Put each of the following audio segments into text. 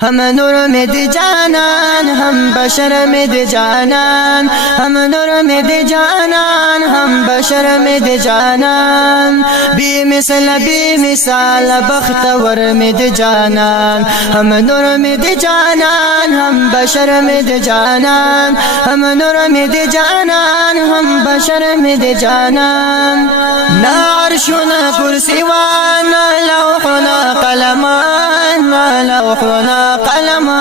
हम नूर में दे जानन हम बशर में दे जानन हम नूर में दे जानन हम बशर में दे जानन बेमिसाल बख्तवर में दे जानन हम नूर में दे जानन हम बशर में दे जानन हम नूर में दे जानन हम बशर में दे जानन ना अर्शुना कुर्सीवान ना लौहना कलमान ना लौहना कलमा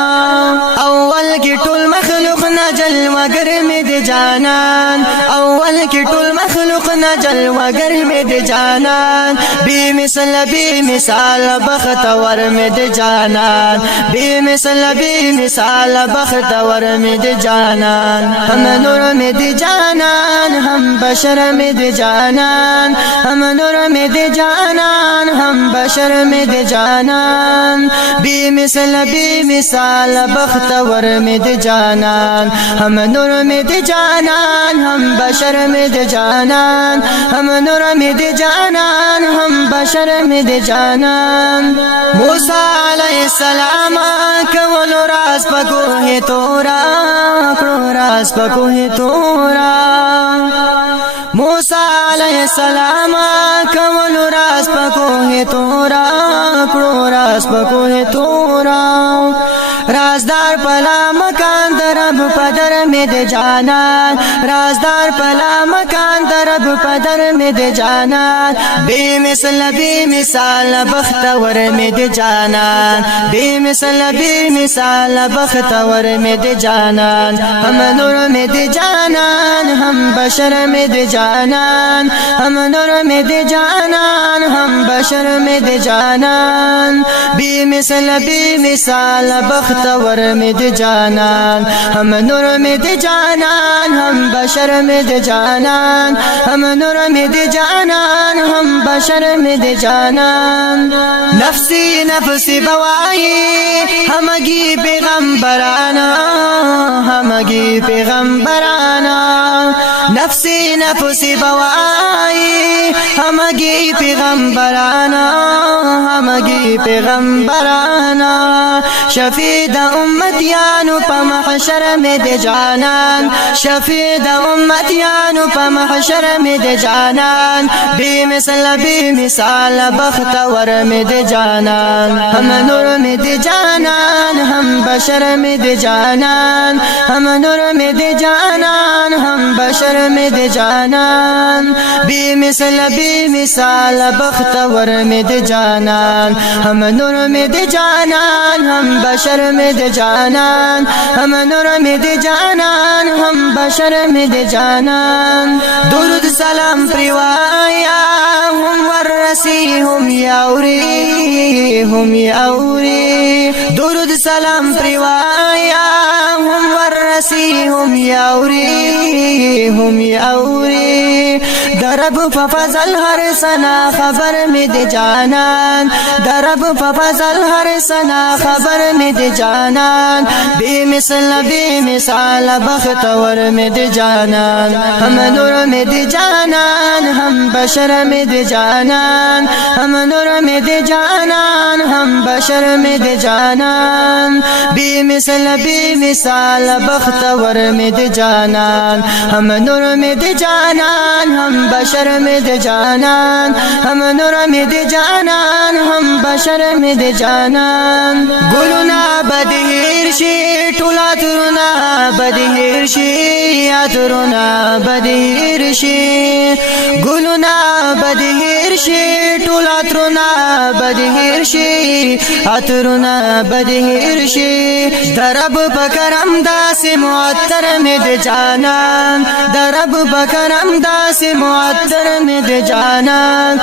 अव्वल की टुल मखलूक न जलवागर में दे जानन अव्वल की टुल मखलूक न जलवागर में दे जानन बेमिसाल बख्तवर में दे जानन बेमिसाल बख्तवर में दे जानन हम नूर में दे जानन हम बशर में दे जानन हम नूर में दे जानन हम बशर में दे जानन बेमिसाल बख्तवर में दे जानन हम नूर में दे जानन हम बशर में दे जानन हम नूर में दे जानन हम बशर में दे जानन मूसा अलैहिस्सलाम कवलो रास पको है तोरा रास पको है तोरा मूसा अलैहिस्सलाम कवलो रास पको है तोरा रास पको है तोरा राजदार पला मकान तरब पदर में दे जानन राजदार पला मकान तरब पदर में दे जानन बेमिसाल बख्तवर में दे जानन बेमिसाल बख्तवर में दे जानन हम नूर में दे जानन हम बशर में दे जानन हम नूर में दे जानन हम बशर में दे जानन बेमिसाल बख्तवर में दे जानन हम नूर में दे जानन हम बशर में दे जानन हम नूर में दे जानन हम बशर में दे जानन नफ्सी नफ्सी बवाई हमगी पैगंबराना हमगी पैगंबराना नफ्सी नफ्सी बवाई हमगी पैगंबराना हमगी पैगंबराना शफीद उम्मतियानु पा महशर में दे जानन शफीद उम्मतियानु पा महशर में दे जानन बेमिसाल बख्तवर में दे जानन हम नूर में दे जानन हम बशर में दे जानन हम नूर में दे जानन हम बशर में दे जानन बेमिसाल बख्तवर में दे जानन हम नूर में दे जानन हम बशर में दे जानन हम नूर में दे जानन हम बशर में दे जानन दुरूद सलाम प्रिवाया हम वरसी हम याउरी दुरूद सलाम प्रिवाया हम वरसी हम याउरी दरब फजल हर सना खबर में दे जानन दरब फजल हर सना खबर में दे जानन बेमिसाल बख्तवर में दे जानन हम नूर में दे जानन हम बशर में दे जानन हम नूर में दे जानन हम बशर में दे जानन बेमिसाल बख्तवर में दे जानन हम नूर में दे जानन हम बशर में दे जानन हम नूर में दे जानन हम बशर में दे जानन गुलुना बदहिरशी टुला तुरुना बदहिरशी अतरुना बदहिरशी गुलुना बदहिरशी टुला तुरुना बदहिरशी अतरुना बदहिरशी दरब बकरम दास मुअत्तर में दे जानन दरब बकरम दास मुअत्तर में दे जानन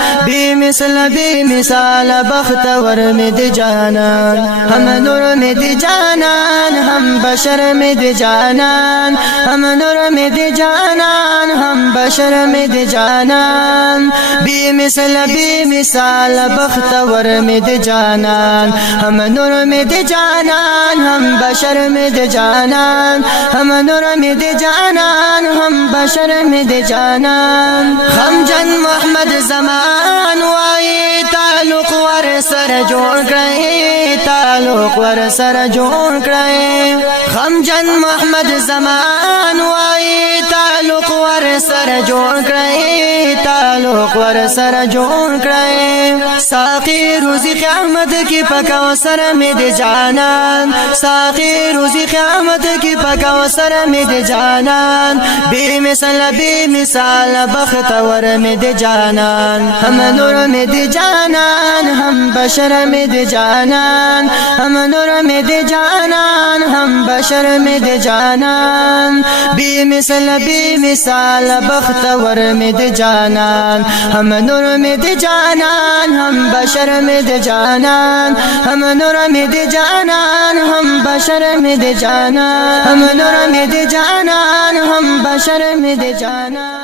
बेमिसाल बख्तवर में दे जानन हम नूर में दे जानन हम बशर में दे जानन हम नूर में दे जानन हम बशर में दे जानन बेमिसाल مثل بی مثال بختور می د جانان هم نور می د جانان هم بشر می د جانان هم نور می د جانان هم بشر می د جانان غمجن محمد زمان وای تعلق ور سره جوړ کړی تعلق ور سره جوړ کړی غمجن محمد زمان وای تعلق ور سره جوړ کړی تعلق ور سره جوړ کړی ساقي روزي قیامت کی پکاو سره می د جانان ساقي روزي قیامت کی پکاو سره می د جانان بی مثال بختور می د جانان هم نور می د جانان هم بشر می د جانان هم نور می د جانان هم بشر می د جانان بی مثال بختور می د جانان هم نور می د جانان هم بشر می د جانان هم نور می د جانان هم بشر می د جانان هم نور می د جانان هم بشر می د جانان